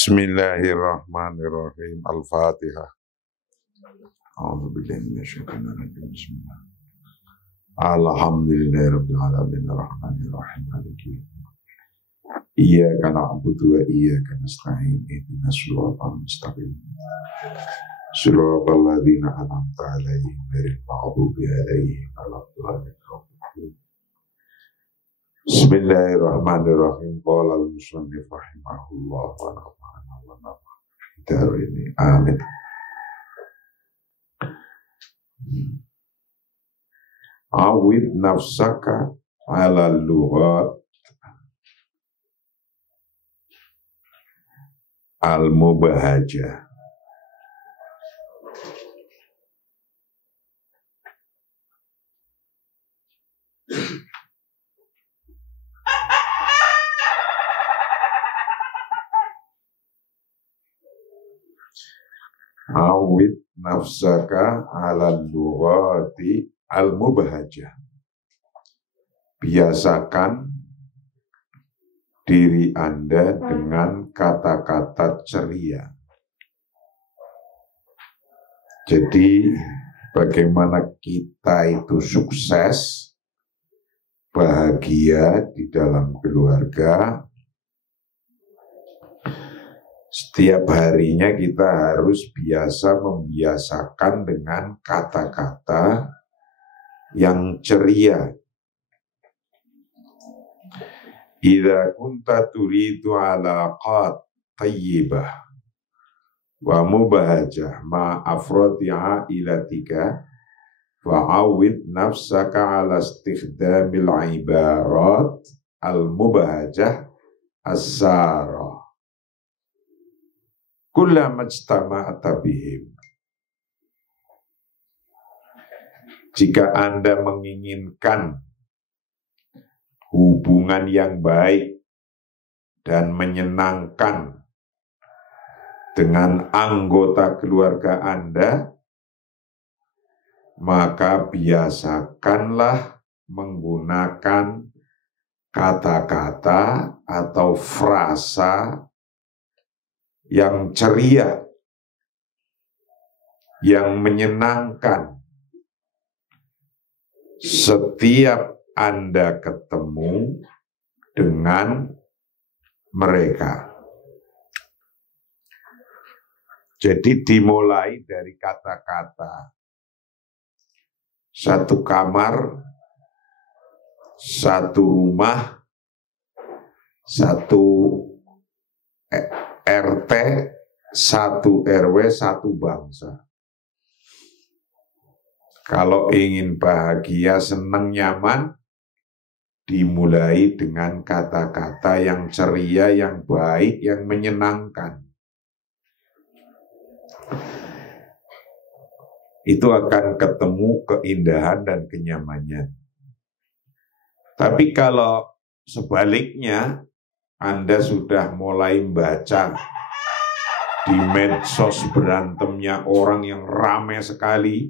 Bismillahirrahmanirrahim. Al-Fatihah. A'udzubillahi minasyaitonir rajim. Bismillah. Alhamdulillahirabbil alamin arrahmanir rahim maliki yaumiddin. Iyyaka na'budu wa iyyaka nasta'in. Ihdinas siratal mustaqim. Siratal ladzina an'amta 'alaihim ghairil maghdubi 'alaihim waladdallin. Bismillahirrahmanirrahim. Qala al-musannif rahimahullah wa nafa'ana wa nafa'ana darini. Amin. Awid nafsaka ala lughat al-mubahajah. Awid nafsaka ala lughati al-mubahajah. Biasakan diri Anda dengan kata-kata ceria. Jadi bagaimana kita itu sukses, bahagia di dalam keluarga, setiap harinya kita harus membiasakan dengan kata-kata yang ceria. Idza kunta turidu alaqat thayyibah wa mubahajah ma afradi'a ilatika fa'awid nafsaka ala istikhdamil ibarat al-mubahajah as-sara kullama ijtama'ata bihim. Jika Anda menginginkan hubungan yang baik dan menyenangkan dengan anggota keluarga Anda, maka biasakanlah menggunakan kata-kata atau frasa yang ceria, yang menyenangkan setiap Anda ketemu dengan mereka. Jadi dimulai dari kata-kata. Satu kamar, satu rumah, satu RT, satu RW, satu bangsa. Kalau ingin bahagia, senang, nyaman, dimulai dengan kata-kata yang ceria, yang baik, yang menyenangkan. Itu akan ketemu keindahan dan kenyamanan. Tapi kalau sebaliknya, Anda sudah mulai membaca di medsos berantemnya orang yang ramai sekali,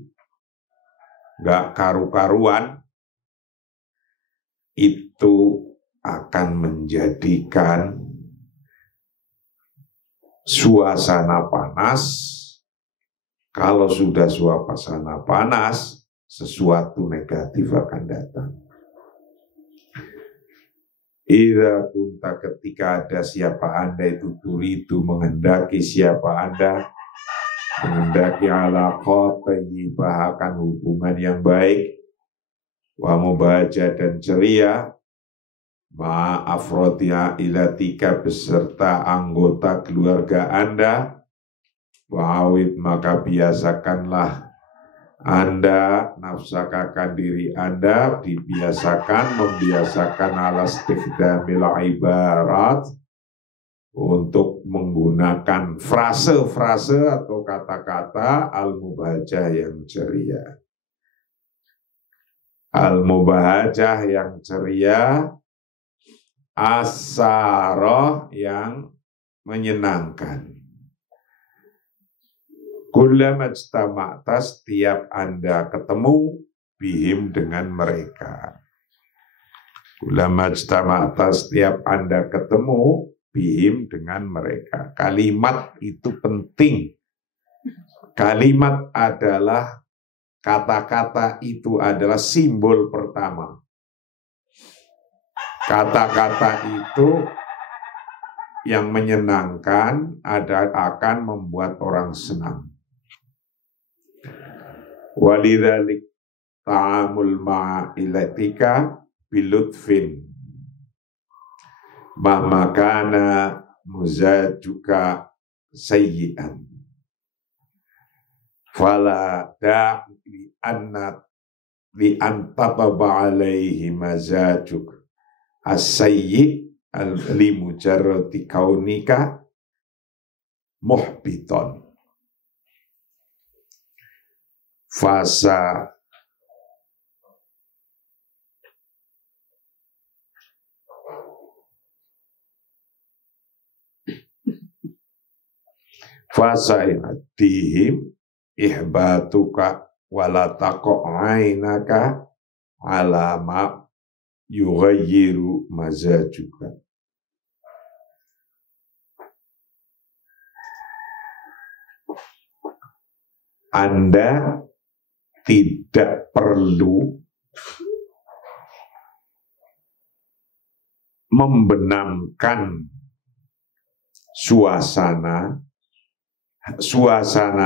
nggak karu-karuan, itu akan menjadikan suasana panas. Kalau sudah suasana panas, sesuatu negatif akan datang. Idza kunta, ketika ada siapa Anda itu turidu, menghendaki siapa Anda, menghendaki alaqat thayyibah, akan hubungan yang baik, wa mubahajah dan ceria, ma afrodiya ilatika beserta anggota keluarga Anda, wa'awid maka biasakanlah Anda nafsakakan diri Anda, membiasakan ala istikhdamil ibarat, untuk menggunakan frase-frase atau kata-kata al-mubahajah yang ceria. Al-mubahajah yang ceria, as-sarah yang menyenangkan. Kullama ijtama'ta, setiap Anda ketemu bihim dengan mereka. Kullama ijtama'ta, setiap Anda ketemu bihim dengan mereka. Kalimat itu penting. Kalimat adalah, kata-kata itu adalah simbol pertama. Kata-kata itu yang menyenangkan akan membuat orang senang. Walidzalik ta'amul ma'ilatika bilutfin mahmakana muzajuka sayyi'an fala da'i li antataba alaihi mazajuk as-sayyi' li mujarrati kaunika muhbiton. Fasa fasainatihim ihbatuka wala taqa'ainaka ala ma yughayyiru mazajuka. Anda tidak perlu membenamkan suasana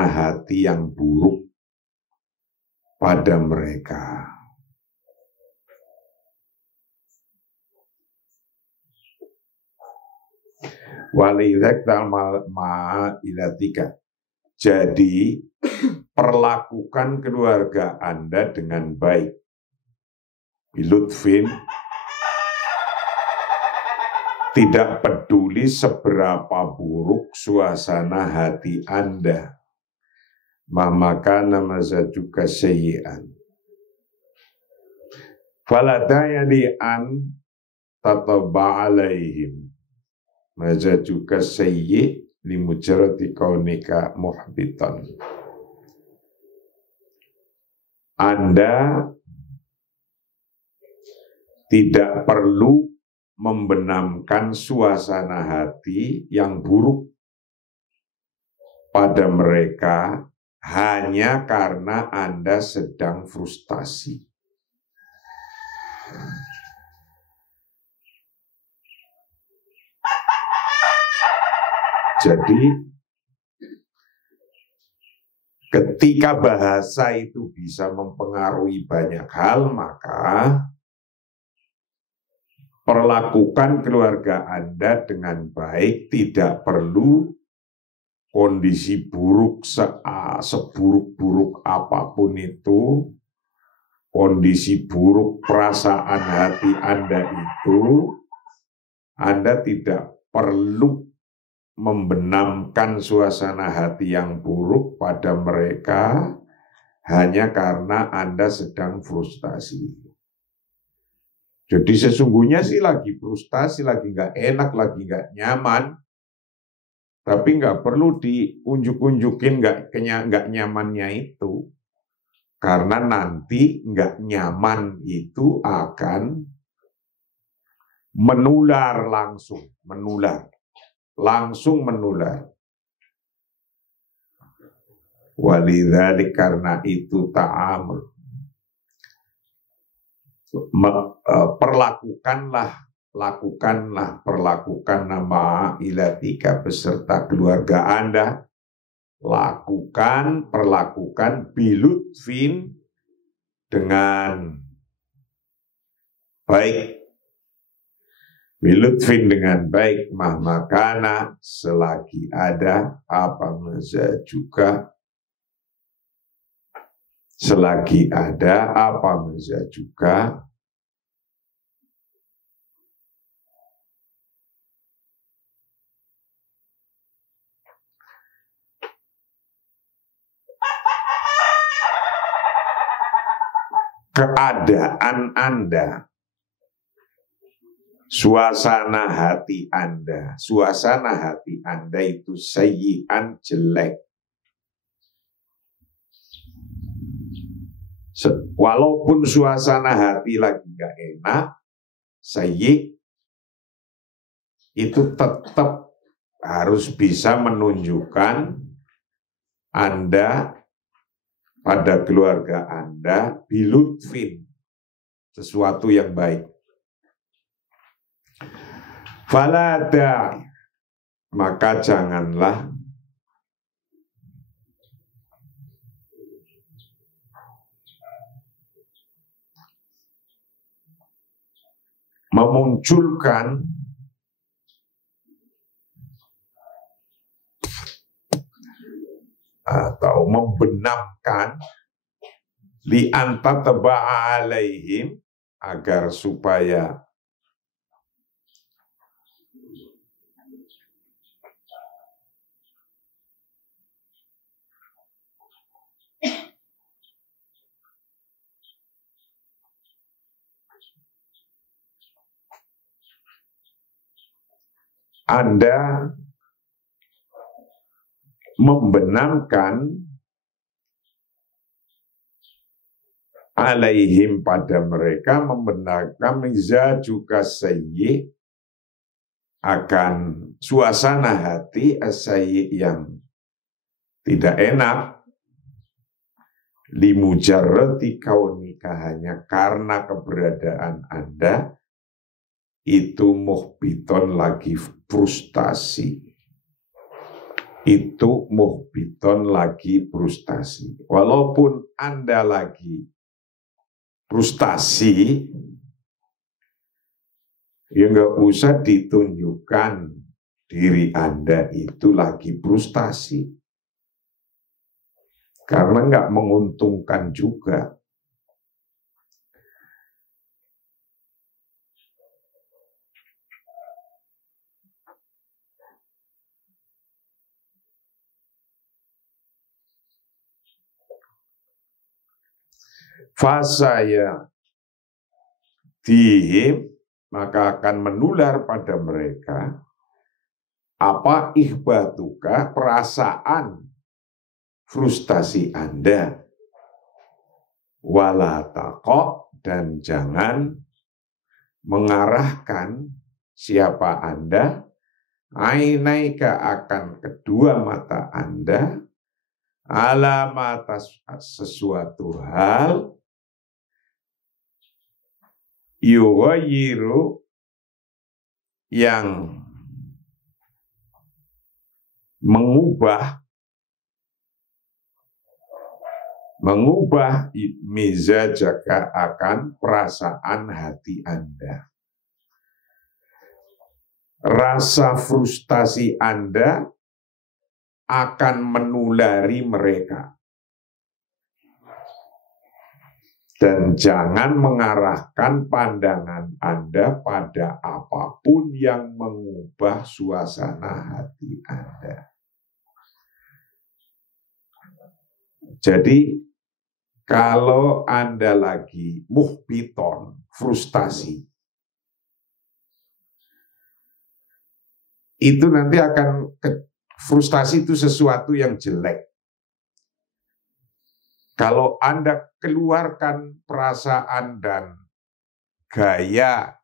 hati yang buruk pada mereka. Walidzak ma'ilatika. Jadi perlakukan keluarga Anda dengan baik. Bilutfin, tidak peduli seberapa buruk suasana hati Anda. Mamakana mazajuka sayyi'an. Faladaya li'an tataba alaihim mazajuka sayyi' limujarati kaunika muhbitan. Anda tidak perlu membenamkan suasana hati yang buruk pada mereka hanya karena Anda sedang frustasi. Jadi ketika bahasa itu bisa mempengaruhi banyak hal, maka perlakukan keluarga Anda dengan baik, tidak perlu kondisi buruk seburuk-buruk apapun itu, kondisi buruk perasaan hati Anda itu, Anda tidak perlu membenamkan suasana hati yang buruk pada mereka hanya karena Anda sedang frustasi. Jadi sesungguhnya sih lagi frustasi, lagi nggak enak, lagi nggak nyaman, tapi nggak perlu diunjuk-unjukin nggak nyamannya itu, karena nanti nggak nyaman itu akan menular langsung, langsung menular. Walidzalik, karena itu ta'amul, perlakukan nama ilatika beserta keluarga Anda, perlakukan bilutfin dengan baik. Bilutfin dengan baik, mahmakana, selagi ada apa mazajuka, selagi ada apa mazajuka, keadaan Anda, suasana hati Anda itu sayyi'an, jelek. Walaupun suasana hati lagi gak enak, sayyi', itu tetap harus bisa menunjukkan Anda pada keluarga Anda bilutfin, sesuatu yang baik. Falada, maka janganlah memunculkan atau membenamkan li antatba'a alaihim, agar supaya Anda membenamkan alaihim pada mereka, membenarkan juga sayyi, akan suasana hati sayyi yang tidak enak, limujarrati kaunika, hanya karena keberadaan Anda itu muhbiton, lagi frustasi. Itu muhbiton, lagi frustasi. Walaupun Anda lagi frustasi, ya nggak usah ditunjukkan diri Anda itu lagi frustasi. Karena nggak menguntungkan juga. Fasaya dihim, maka akan menular pada mereka apa ihbatuka, perasaan frustasi Anda, wala taqo, dan jangan mengarahkan siapa Anda, ainaika, akan kedua mata Anda, alamat sesuatu hal, yughayyiru, yang mengubah mizajaka, akan perasaan hati Anda. Rasa frustasi Anda akan menulari mereka. Dan jangan mengarahkan pandangan Anda pada apapun yang mengubah suasana hati Anda. Jadi, kalau Anda lagi muhbiton, frustasi, itu nanti akan, frustasi itu sesuatu yang jelek. Kalau Anda keluarkan perasaan dan gaya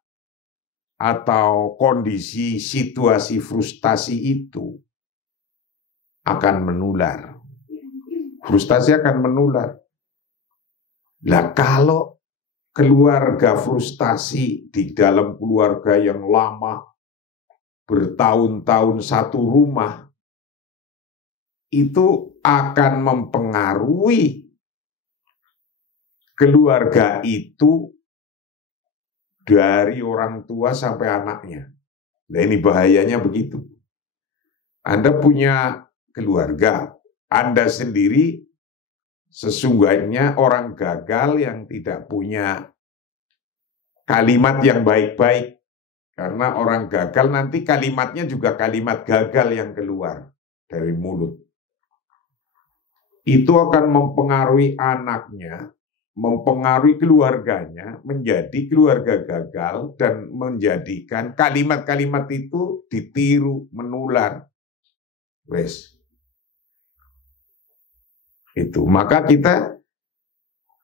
atau kondisi situasi frustasi itu akan menular. Frustasi akan menular. Nah, kalau keluarga frustasi di dalam keluarga yang lama, bertahun-tahun satu rumah, itu akan mempengaruhi keluarga itu dari orang tua sampai anaknya. Nah, ini bahayanya begitu. Anda punya keluarga, Anda sendiri sesungguhnya orang gagal yang tidak punya kalimat yang baik-baik. Karena orang gagal nanti kalimatnya juga kalimat gagal yang keluar dari mulut. Itu akan mempengaruhi anaknya, mempengaruhi keluarganya, menjadi keluarga gagal, dan menjadikan kalimat-kalimat itu ditiru, menular. Wes. Itu. Maka kita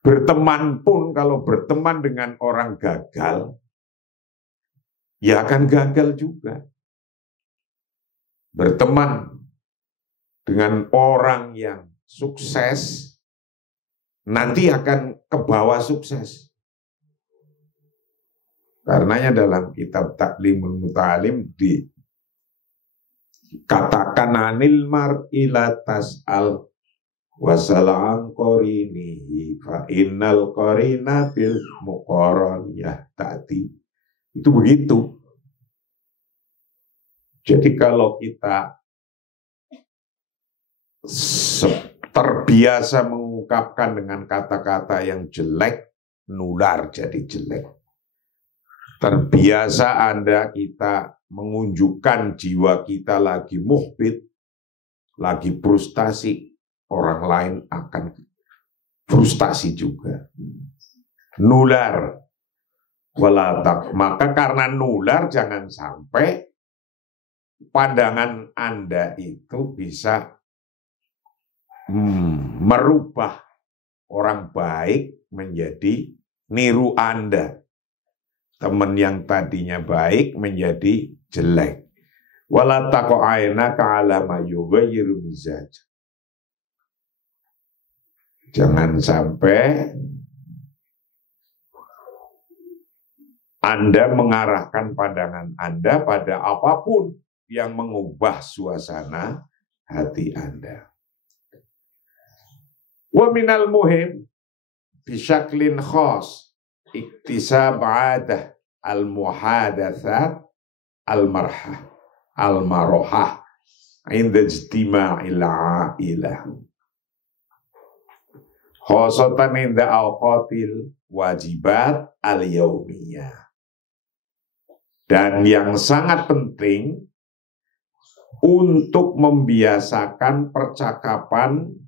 berteman pun, kalau berteman dengan orang gagal, ya akan gagal juga. berteman dengan orang yang sukses, nanti akan ke bawah sukses. Karenanya dalam kitab Taklimul Muta'alim dikatakan anil mar'i la tas'al wasal'an qarinihi fa innal qarina bil muqaran yahtati. Itu begitu. Jadi kalau kita terbiasa mengungkapkan dengan kata-kata yang jelek, nular jadi jelek. Terbiasa kita mengunjukkan jiwa kita lagi muhbit, lagi frustasi, orang lain akan frustasi juga. Nular. Walatak. Maka karena nular jangan sampai pandangan Anda itu bisa merubah orang baik menjadi niru Anda. Teman yang tadinya baik menjadi jelek. Wala taqa'aina ka'ala ma yughayyiru mizaj. Jangan sampai Anda mengarahkan pandangan Anda pada apapun yang mengubah suasana hati Anda. Wa minal muhim bisyaklin khas iktisab adah al-muhadatsat al-marhah al-marohah inda ijtima'il ailah khosatan inda awqatil wajibat al-yaumiyah. Dan yang sangat penting untuk membiasakan percakapan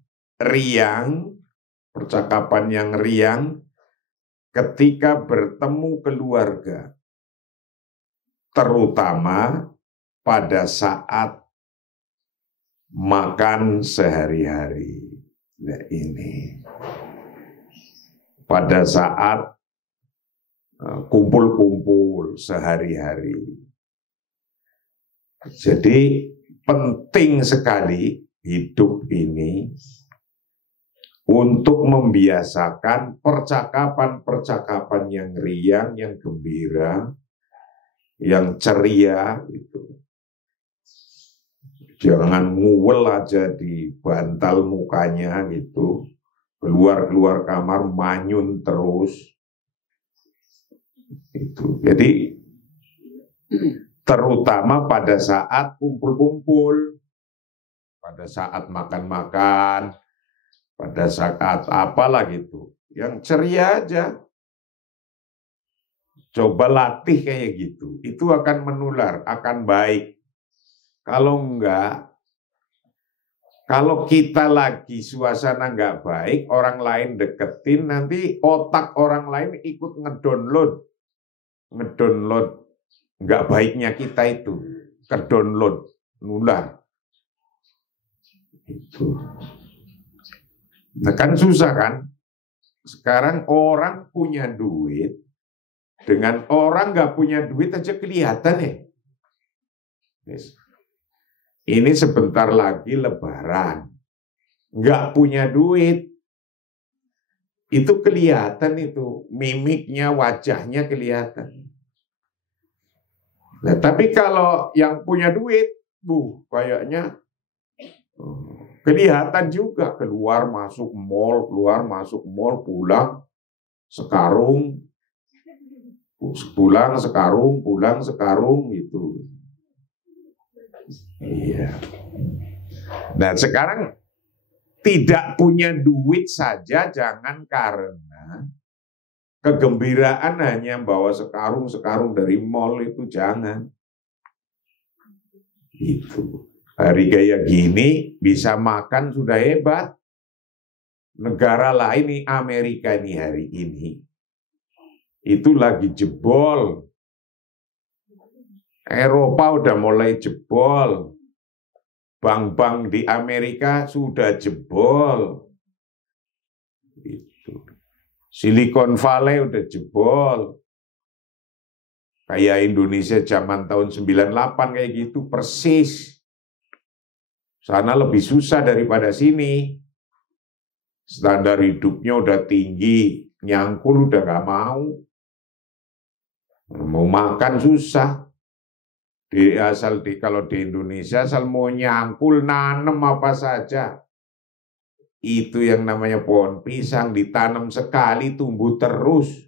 yang riang ketika bertemu keluarga, terutama pada saat makan sehari-hari. Nah, ini pada saat kumpul-kumpul sehari-hari. Jadi penting sekali hidup ini untuk membiasakan percakapan-percakapan yang riang, yang gembira, yang ceria itu. Jangan nguwel aja di bantal mukanya gitu. Keluar kamar manyun terus. Itu. Jadi terutama pada saat kumpul-kumpul, pada saat makan-makan, pada saat apalah gitu, yang ceria aja. Coba latih kayak gitu, itu akan menular, akan baik. Kalau enggak, kalau kita lagi suasana enggak baik, orang lain deketin, nanti otak orang lain ikut ngedownload enggak baiknya kita itu, kedownload, nular. Itu. Nah kan susah kan? Sekarang orang punya duit, dengan orang nggak punya duit aja kelihatan ya. Ini sebentar lagi Lebaran, nggak punya duit, itu kelihatan itu, mimiknya, wajahnya kelihatan. Nah tapi kalau yang punya duit, kayaknya kelihatan juga, keluar masuk mall, pulang sekarung, pulang sekarung gitu. Iya. Dan sekarang tidak punya duit saja jangan karena kegembiraan hanya bawa sekarung dari mall itu jangan. Itu. Hari kayak gini bisa makan sudah hebat. Negara lain nih, Amerika nih hari ini itu lagi jebol. Eropa udah mulai jebol. Bank-bank di Amerika sudah jebol. Itu. Silicon Valley udah jebol. Kayak Indonesia zaman tahun 98 kayak gitu persis. Sana lebih susah daripada sini. Standar hidupnya udah tinggi, nyangkul udah gak mau. Mau makan susah. Kalau di Indonesia asal mau nyangkul nanem apa saja. Itu yang namanya pohon pisang, ditanam sekali tumbuh terus.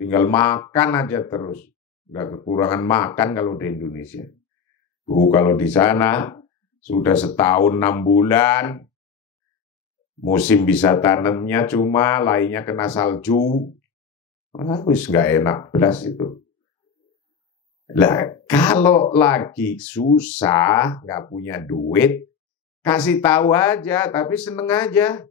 Tinggal makan aja terus. Nggak kekurangan makan kalau di Indonesia. Kalau di sana sudah setahun 6 bulan, musim bisa tanamnya cuma lainnya kena salju. Wis nggak enak belas itu. Lah kalau lagi susah, nggak punya duit, kasih tahu aja, tapi seneng aja.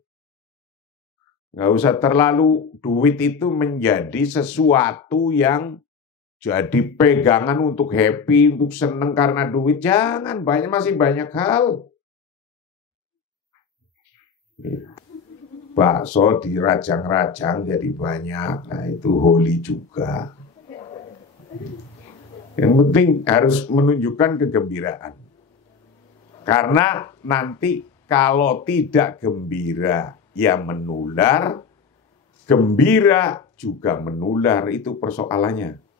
Nggak usah terlalu duit itu menjadi sesuatu yang jadi pegangan untuk happy, untuk seneng karena duit. Jangan, masih banyak hal. Bakso dirajang-rajang jadi banyak, nah itu holy juga. Yang penting harus menunjukkan kegembiraan. Karena nanti kalau tidak gembira, ya menular. Gembira juga menular, itu persoalannya.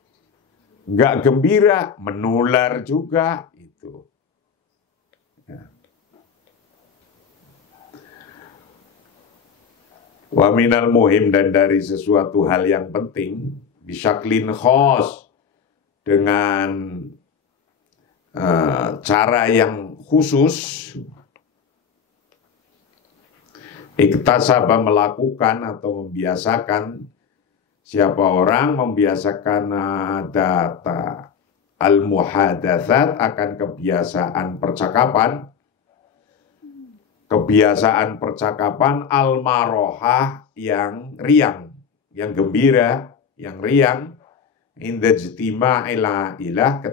Nggak gembira, menular juga. Itu. Ya. Wa minal muhim, dan dari sesuatu hal yang penting, bisyaklin khos, dengan cara yang khusus, iktasaba melakukan atau membiasakan. Siapa orang membiasakan data al-muhadatsat, akan kebiasaan percakapan, al-marohah yang riang, yang gembira, yang riang, inda ijtima'ila ilah,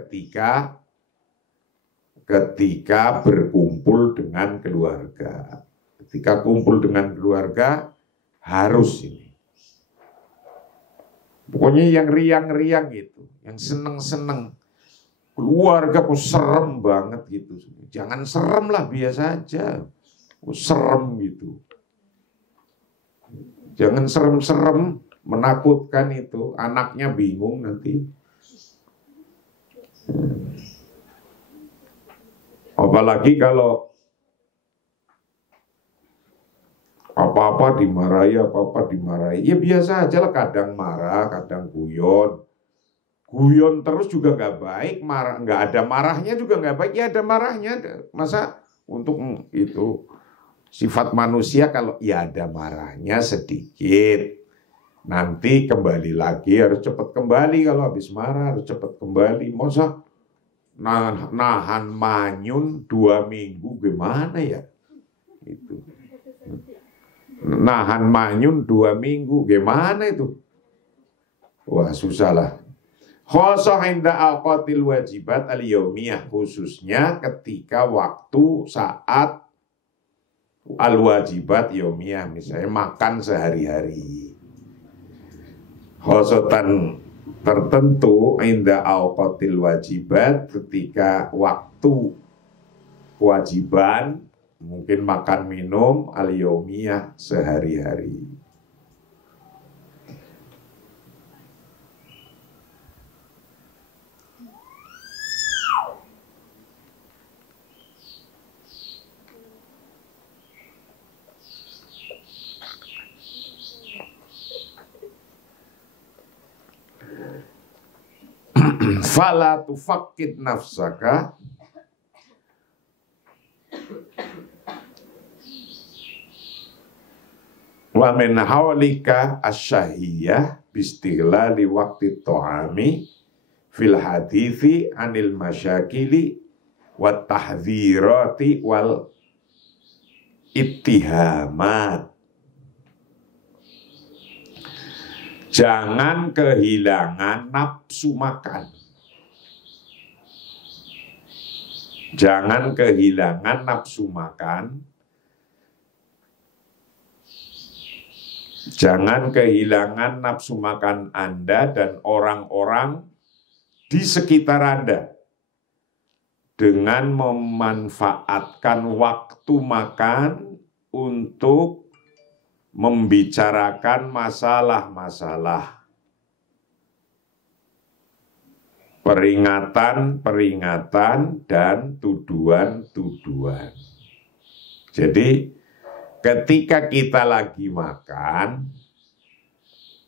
ketika berkumpul dengan keluarga. Ketika kumpul dengan keluarga harus ini. Pokoknya yang riang-riang gitu, yang seneng-seneng. Keluarga kok serem banget gitu. Jangan serem lah, biasa aja. Serem gitu. Jangan serem-serem, menakutkan itu. Anaknya bingung nanti. Apalagi kalau apa-apa dimarahi. Ya biasa aja lah, kadang marah, kadang guyon. Guyon terus juga nggak baik, nggak ada marahnya juga nggak baik. Ya ada marahnya, masa untuk itu sifat manusia. Kalau ya ada marahnya sedikit, nanti kembali lagi, harus cepat kembali. Kalau habis marah harus cepat kembali. Masa nahan manyun 2 minggu gimana ya? Itu. Nahan manyun 2 minggu gimana itu? Wah susah lah. Khosoh inda awqatil wajibat al-yaumiyah, khususnya ketika waktu saat al-wajibat yaumiyah, misalnya makan sehari-hari. Khosotan tertentu inda awqatil wajibat, ketika waktu kewajiban, mungkin makan minum al-yaumiyah sehari-hari. Fala tufakkid nafsaka wa min hawlika asyahiyah bistighlali waqti ta'ami fil hadithi anil masyakili wat tahdhirati wal ittihamat. Jangan kehilangan nafsu makan. Jangan kehilangan nafsu makan. Jangan kehilangan nafsu makan Anda dan orang-orang di sekitar Anda. dengan memanfaatkan waktu makan untuk membicarakan masalah-masalah, peringatan-peringatan, dan tuduhan-tuduhan. Jadi ketika kita lagi makan,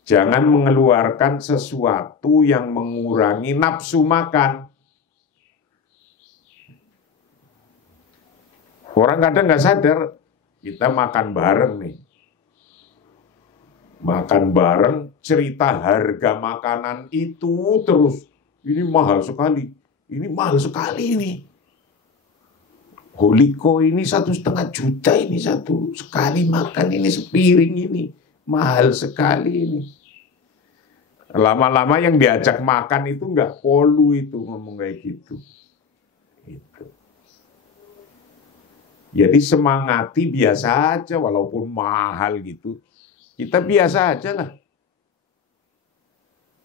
jangan mengeluarkan sesuatu yang mengurangi nafsu makan. Orang kadang nggak sadar, kita makan bareng nih. Makan bareng, cerita harga makanan itu terus. Ini mahal sekali, ini mahal sekali ini. Holiko ini 1,5 juta ini satu sekali makan ini sepiring ini. Mahal sekali ini. Lama-lama yang diajak makan itu nggak kolu itu ngomong kayak gitu. Itu. Jadi semangati biasa aja walaupun mahal gitu. Kita biasa aja lah.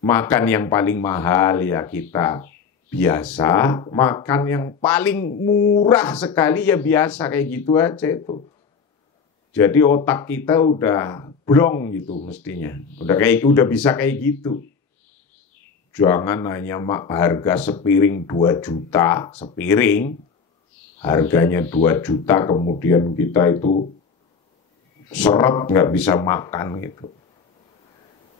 Makan yang paling mahal ya kita biasa, makan yang paling murah sekali ya biasa kayak gitu aja itu. Jadi otak kita udah blong gitu mestinya. Udah bisa kayak gitu. Jangan hanya harga sepiring 2 juta, sepiring harganya 2 juta kemudian kita itu seret nggak bisa makan gitu.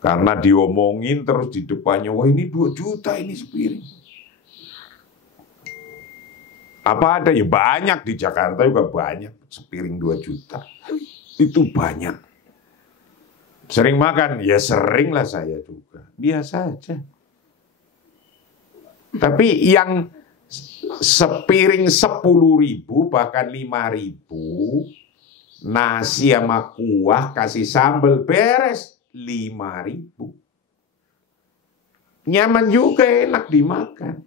Karena diomongin terus di depannya, wah ini 2 juta ini sepiring. Apa ada ya banyak di Jakarta juga banyak sepiring 2 juta. Itu banyak. Sering makan? Ya sering lah saya juga. Biasa aja. Tapi yang sepiring 10.000 bahkan 5.000 nasi sama kuah kasih sambal beres 5.000. Nyaman juga, enak dimakan.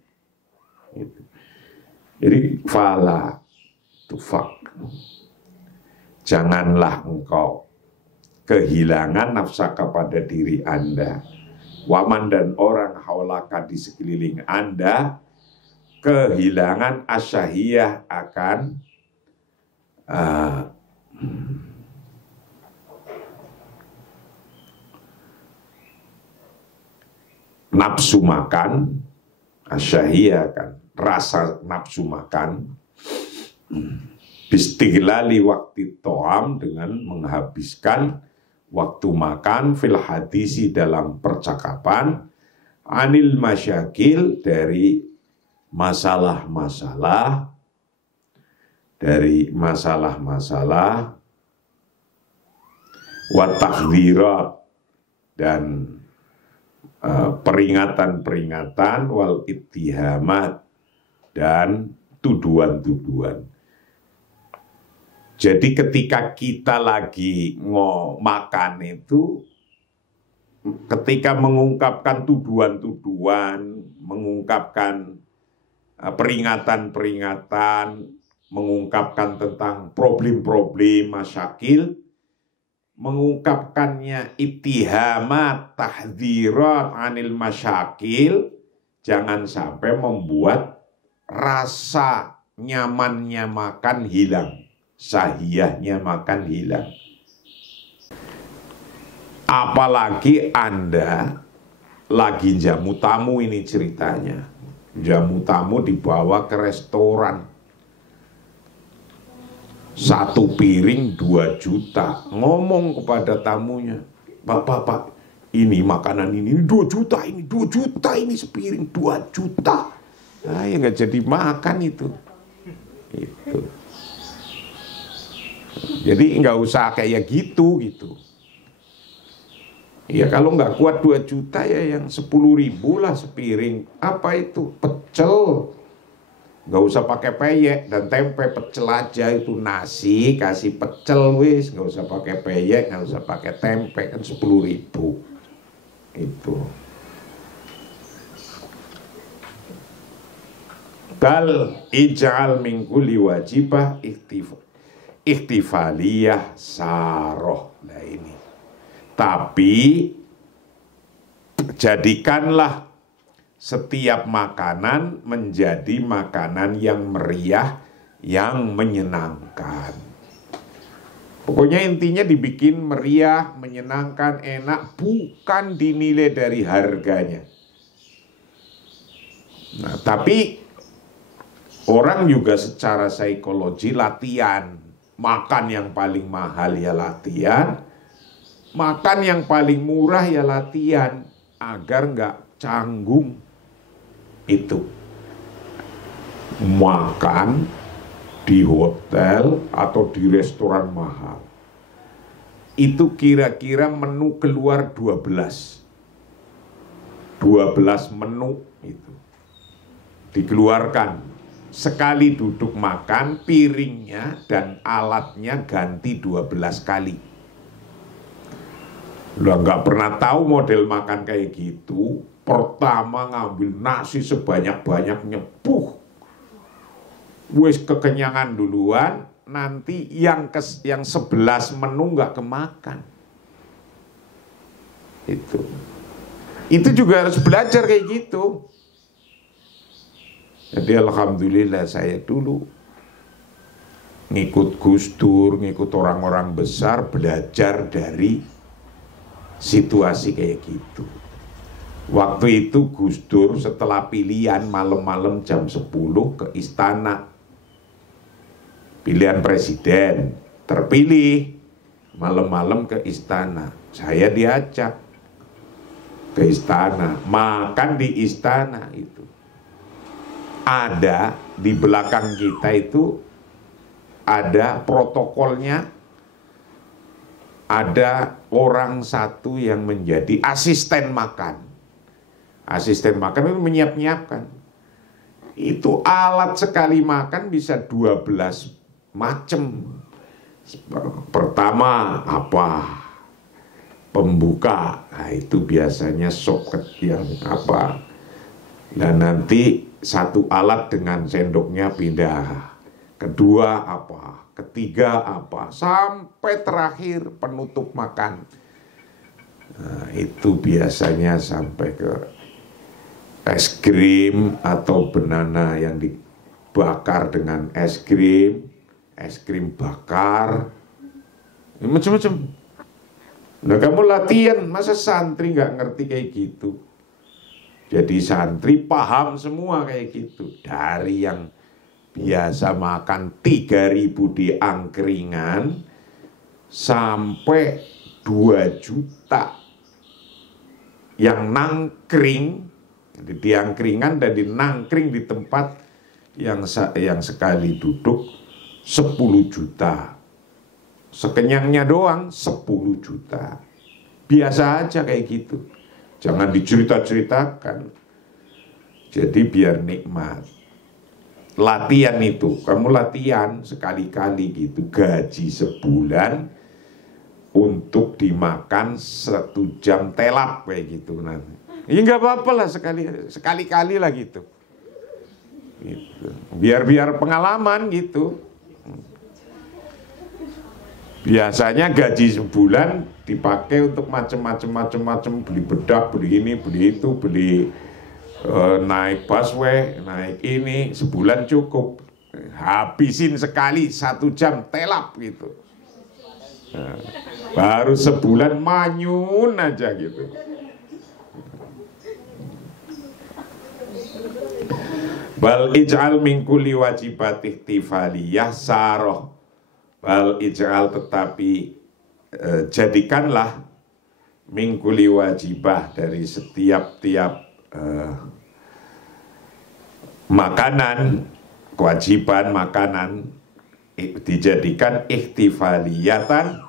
Gitu. Jadi fala tufak. Janganlah engkau kehilangan nafsaka pada diri Anda. Waman dan orang haulaka di sekeliling Anda kehilangan asyahiyah akan nafsu makan, asyahiyah kan, rasa nafsu makan, bistighlali waktu to'am dengan menghabiskan waktu makan fil hadisi dalam percakapan, anil masyakil dari masalah-masalah, wa tahdhirat dan peringatan-peringatan, wal ittihamat dan tuduhan-tuduhan. Jadi ketika kita lagi makan itu, ketika mengungkapkan tuduhan-tuduhan, mengungkapkan peringatan-peringatan, mengungkapkan tentang problem-problem masyakil, mengungkapkannya ittihamat, tahdzirat anil masyakil, jangan sampai membuat rasa nyamannya makan hilang, sahiyahnya makan hilang. Apalagi Anda lagi jamu tamu, ini ceritanya. Jamu tamu dibawa ke restoran. 1 piring 2 juta. Ngomong kepada tamunya, Pak, ini makanan ini 2 juta, ini 2 juta, ini sepiring 2 juta. Nah, ya nggak jadi makan itu. Itu. Jadi nggak usah kayak gitu. Ya kalau nggak kuat 2 juta ya yang 10.000 lah sepiring. Apa itu? Pecel. Nggak usah pakai peyek dan tempe, pecel aja itu, nasi kasih pecel wis, nggak usah pakai peyek, nggak usah pakai tempe, kan 10.000 itu. Bal ij'al min kulli wajibah ihtifaliyah saroh. Nah ini. Tapi jadikanlah setiap makanan menjadi makanan yang meriah, yang menyenangkan. Pokoknya intinya dibikin meriah, menyenangkan, enak, bukan dinilai dari harganya. Nah, tapi orang juga secara psikologi latihan. Makan yang paling mahal ya latihan, makan yang paling murah ya latihan, agar nggak canggung. Itu makan di hotel atau di restoran mahal, itu kira-kira menu keluar 12 menu itu dikeluarkan. Sekali duduk makan, piringnya dan alatnya ganti 12 kali. Lah nggak pernah tahu model makan kayak gitu. Pertama ngambil nasi sebanyak-banyaknya, wis kekenyangan duluan, nanti yang 11 menu nggak kemakan. Itu juga harus belajar kayak gitu. Jadi alhamdulillah saya dulu ngikut Gus Dur, ngikut orang-orang besar, belajar dari situasi kayak gitu. Waktu itu Gus Dur setelah pilihan malam-malam jam 10 ke istana. Pilihan presiden, terpilih malam-malam ke istana. Saya diajak ke istana, makan di istana itu. Ada di belakang kita itu ada protokolnya, ada orang satu yang menjadi asisten makan. Asisten makan itu menyiapkan. Itu alat sekali makan bisa 12 macam. Pertama apa? Pembuka. Nah, itu biasanya sop yang apa? Dan nanti satu alat dengan sendoknya pindah. Kedua apa? Ketiga apa? Sampai terakhir penutup makan. Nah, itu biasanya sampai ke es krim atau banana yang dibakar dengan es krim bakar, macam-macam. Nah, kamu latihan, masa santri nggak ngerti kayak gitu? Jadi santri paham semua kayak gitu. Dari yang biasa makan 3.000 di angkringan sampai 2 juta yang nangkring di angkringan dan di nangkring di tempat yang sekali duduk 10 juta. Sekenyangnya doang 10 juta. Biasa aja kayak gitu. Jangan dicerita-ceritakan. Jadi biar nikmat. Latihan itu, kamu latihan sekali-kali gitu, gaji sebulan untuk dimakan 1 jam telap kayak gitu nanti. Ya nggak apa-apa lah sekali-kali lah gitu. Biar pengalaman gitu. Biasanya gaji sebulan dipakai untuk macam-macam, beli bedak, beli ini, beli itu, beli naik busway, naik ini, sebulan cukup. Habisin sekali 1 jam telap gitu. Nah, baru sebulan manyun aja gitu. Bal ij'al min kulli wajibat ihtifaliyah saroh. Bal ij'al tetapi jadikanlah min kulli wajibah dari setiap-tiap makanan, kewajiban makanan dijadikan ihtifaliyatan,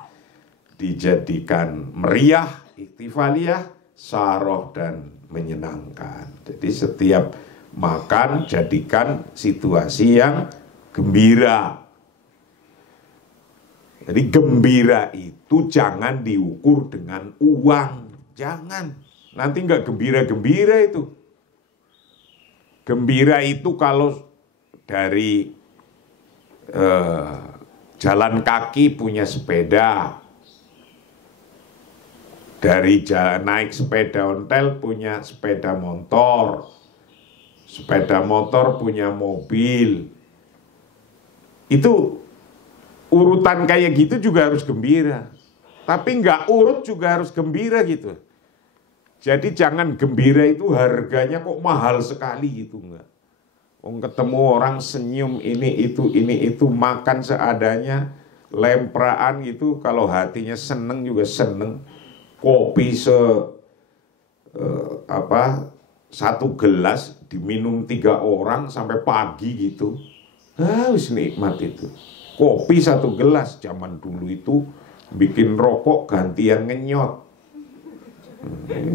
dijadikan meriah, ihtifaliyah, saroh dan menyenangkan. Jadi setiap makan jadikan situasi yang gembira. Jadi gembira itu jangan diukur dengan uang, jangan. Nanti nggak gembira-gembira itu. Gembira itu kalau dari jalan kaki punya sepeda, dari naik sepeda ontel punya sepeda motor. sepeda motor, punya mobil. Itu urutan kayak gitu juga harus gembira. Tapi nggak urut juga harus gembira gitu. Jadi jangan gembira itu harganya kok mahal sekali gitu, enggak. Ketemu orang senyum ini itu makan seadanya, lempraan gitu, kalau hatinya seneng juga seneng. Kopi satu gelas diminum 3 orang sampai pagi gitu. Wis nikmat itu. Kopi 1 gelas, zaman dulu itu bikin rokok gantian ngenyot.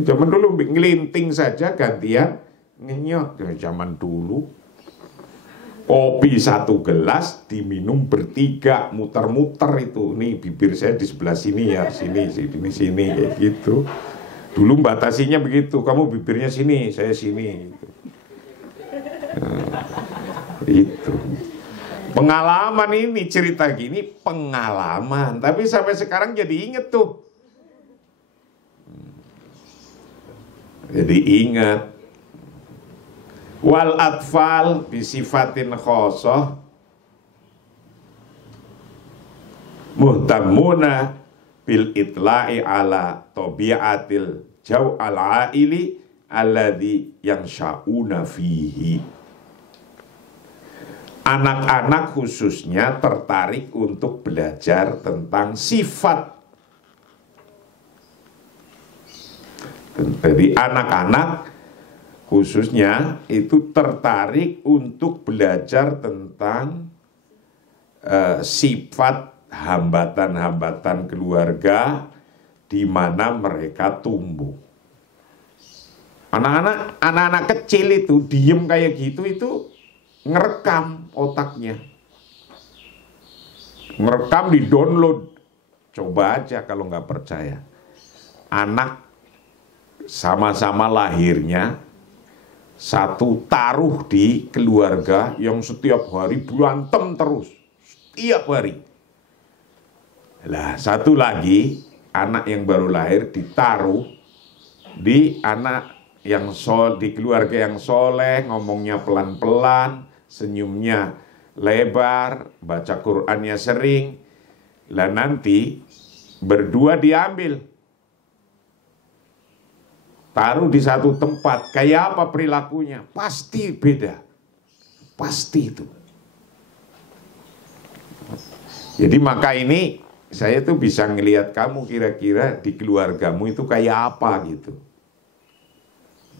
Zaman dulu ngelinting saja gantian ngenyot. Zaman dulu kopi 1 gelas diminum bertiga, muter-muter itu. Nih bibir saya di sebelah sini ya, sini kayak gitu. Dulu batasinya begitu, kamu bibirnya sini, saya sini. Gitu. Itu pengalaman ini, cerita gini pengalaman. Tapi sampai sekarang jadi inget tuh. Jadi ingat. Wal atfal bisifatin khosoh muhtamuna bil itla'i ala tabiatil jaw al-aili alladhi yang sya'una fihi. Anak-anak khususnya tertarik untuk belajar tentang sifat. Jadi anak-anak khususnya itu tertarik untuk belajar tentang sifat hambatan-hambatan keluarga di mana mereka tumbuh. Anak-anak kecil itu diem kayak gitu itu ngerekam otaknya. Ngerekam, di-download. Coba aja kalau nggak percaya. Anak sama-sama lahirnya satu taruh di keluarga yang setiap hari berantem terus. Setiap hari. Lah, satu lagi anak yang baru lahir ditaruh di anak yang di keluarga yang soleh, ngomongnya pelan-pelan, senyumnya lebar, baca Qur'annya sering. Lah nanti berdua diambil, taruh di satu tempat, kayak apa perilakunya? Pasti beda. Pasti itu. Jadi maka ini saya tuh bisa ngelihat kamu kira-kira di keluargamu itu kayak apa gitu.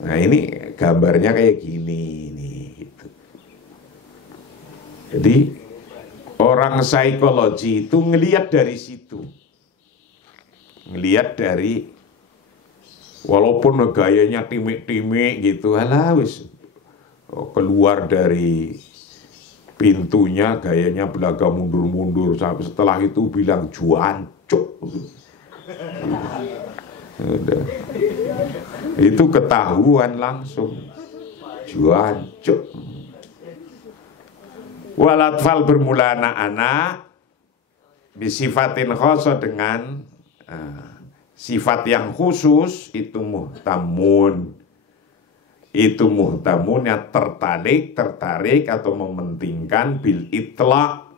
Nah ini gambarnya kayak gini nih gitu. Jadi orang psikologi itu ngelihat dari situ. Ngelihat dari walaupun gayanya timik-timik gitu, alah wis keluar dari pintunya gayanya belaga mundur-mundur, sampai setelah itu bilang juancuk. Itu ketahuan langsung juancuk. Walatfal bermula anak-anak bisifatin khoso dengan sifat yang khusus itu muhtamun. Itu muhtamun yang tertarik atau mementingkan bil itla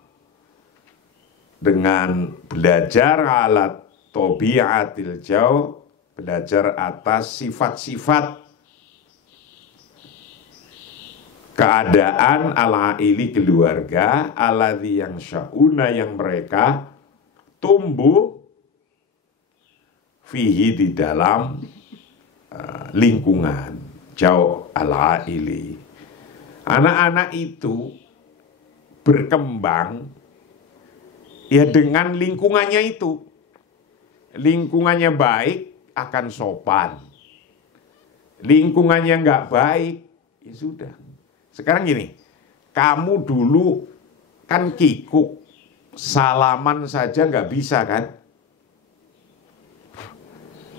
dengan belajar alat tabiatil jauh, belajar atas sifat-sifat keadaan al-aili keluarga, alladzi yang sya'una yang mereka tumbuh fihi di dalam lingkungan jauh al-aili. Anak-anak itu berkembang ya dengan lingkungannya itu. Lingkungannya baik akan sopan. Lingkungannya nggak baik, ya sudah. Sekarang gini, kamu dulu kan kikuk, salaman saja nggak bisa kan?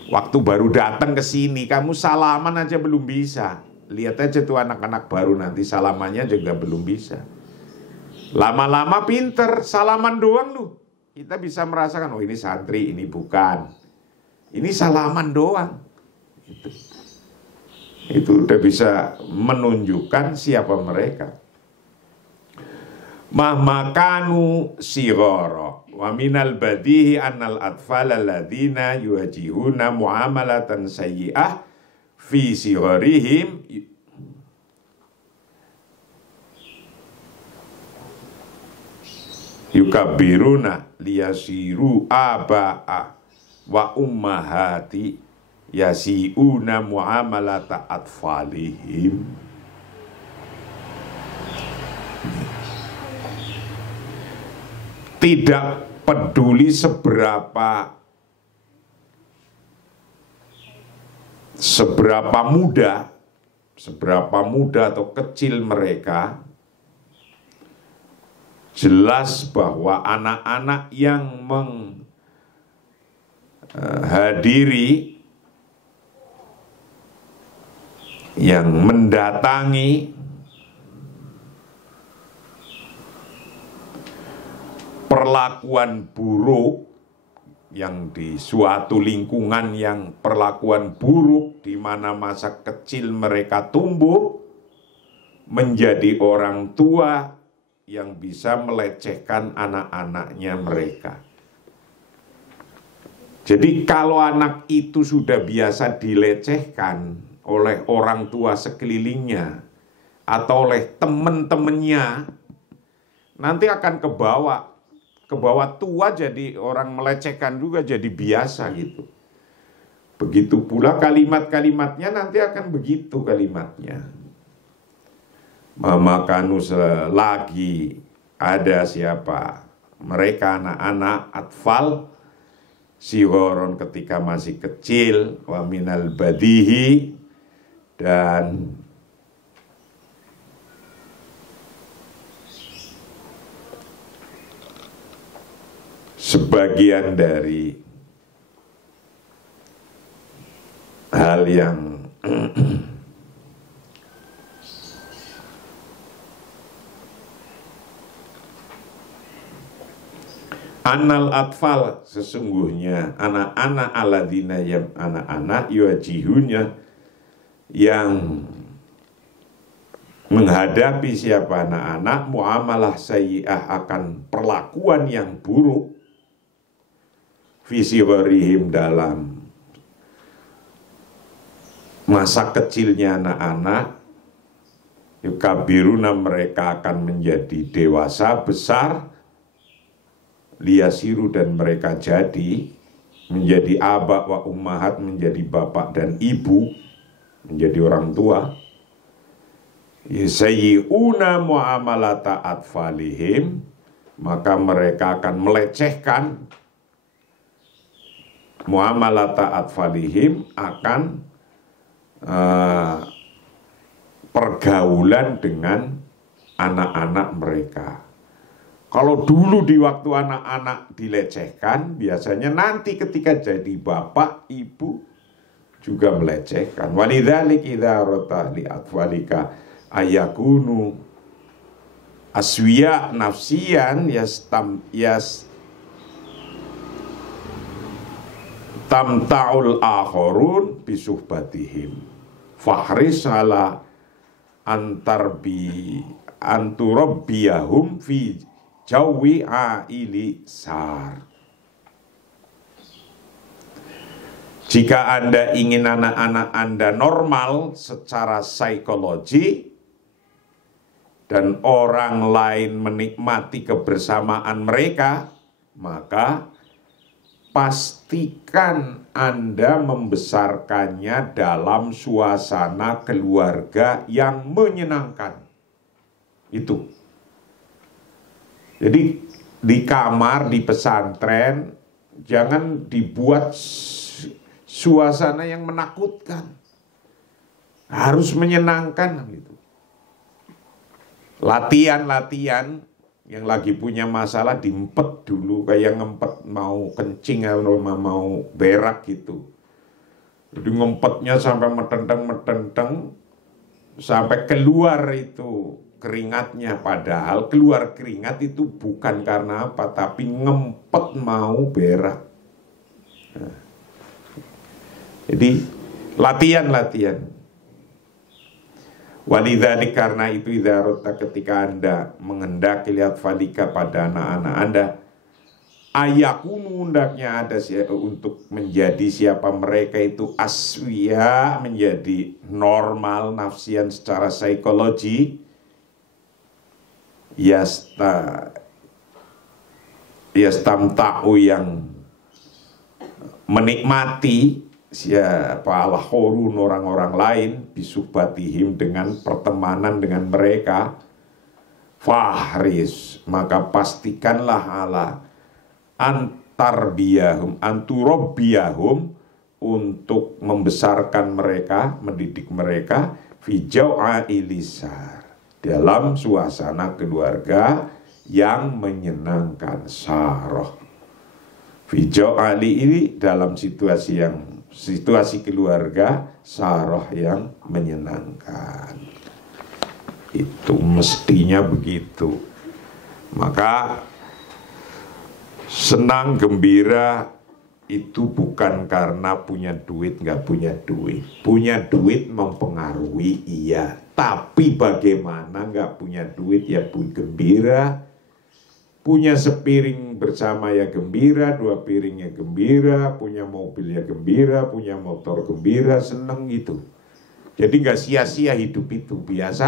Waktu baru datang ke sini, kamu salaman aja belum bisa. Lihat aja tuh anak-anak baru nanti salamannya juga belum bisa. Lama-lama pinter, salaman doang lu. Kita bisa merasakan, oh ini santri, ini bukan. Ini salaman doang. Gitu. Itu udah bisa menunjukkan siapa mereka. Mahmakanu sirara wa minal badihi annal atfal alladzina yuwajihuna muamalatan sayyi'ah fi sirarihim yukabiruna liyasiru aba'a wa ummahati yasi'una muamalata atfalihim. Tidak peduli seberapa muda atau kecil mereka, jelas bahwa anak-anak yang menghadiri, yang mendatangi perlakuan buruk, yang di suatu lingkungan yang perlakuan buruk, di mana masa kecil mereka tumbuh menjadi orang tua yang bisa melecehkan anak-anaknya mereka. Jadi kalau anak itu sudah biasa dilecehkan oleh orang tua sekelilingnya atau oleh teman-temannya, nanti akan ke bawah tua jadi orang melecehkan juga, jadi biasa gitu. Begitu pula kalimat-kalimatnya nanti akan begitu kalimatnya. Mamakanu lagi ada siapa? Mereka anak-anak atfal sihoron ketika masih kecil, wa minal badihi, dan sebagian dari hal yang Anal atfal, sesungguhnya anak-anak aladina, yang anak-anak yuajihunya, yang menghadapi siapa anak-anak muamalah sayyi'ah, akan perlakuan yang buruk, fisihorihim, dalam masa kecilnya anak-anak, yukabiruna, mereka akan menjadi dewasa besar, liyasiru, dan mereka jadi menjadi aba wa ummahat, menjadi bapak dan ibu, menjadi orang tua, yusayyi'una muamalata atfalihim, maka mereka akan melecehkan muamalata atfalihim, akan pergaulan dengan anak-anak mereka. Kalau dulu di waktu anak-anak dilecehkan, biasanya nanti ketika jadi bapak, ibu juga melecehkan. Walidzalik idza rata li atfalika ayakunu aswiya nafsiyan tamta'ul akharun bisuhbatihim fahris ala anturabbiyahum fi jawi aili sar. Jika Anda ingin anak-anak Anda normal secara psikologi dan orang lain menikmati kebersamaan mereka, maka pastikan Anda membesarkannya dalam suasana keluarga yang menyenangkan. Itu. Jadi di kamar, di pesantren, jangan dibuat suasana yang menakutkan. Harus menyenangkan gitu. Latihan-latihan yang lagi punya masalah diempet dulu, kayak ngempet mau kencing atau mau berak gitu. Jadi ngempetnya sampai metenteng-metenteng sampai keluar itu keringatnya, padahal keluar keringat itu bukan karena apa, tapi ngempet mau berak. Nah, jadi latihan-latihan. Walidzalik, karena itu, idza ketika Anda menghendaki lihat falika pada anak-anak Anda, ayakunu, hendaknya ada untuk menjadi siapa mereka itu aswiya, menjadi normal nafsian secara psikologi, yastamta'u, yang menikmati siapa al-khurun, orang-orang lain, bisubatihim, dengan pertemanan dengan mereka, fahris, maka pastikanlah ala antarbiyahum, anturobiyahum, untuk membesarkan mereka, mendidik mereka, fijau'a ilisar, dalam suasana keluarga yang menyenangkan, saroh. Fijau'a ini dalam situasi keluarga saroh yang menyenangkan. Itu mestinya begitu. Maka senang, gembira itu bukan karena punya duit, nggak punya duit. Punya duit mempengaruhi, iya. Tapi bagaimana nggak punya duit ya pun gembira. Punya sepiring bersama ya gembira, 2 piring ya gembira, punya mobil ya gembira, punya motor gembira, seneng gitu. Jadi nggak sia-sia hidup itu, biasa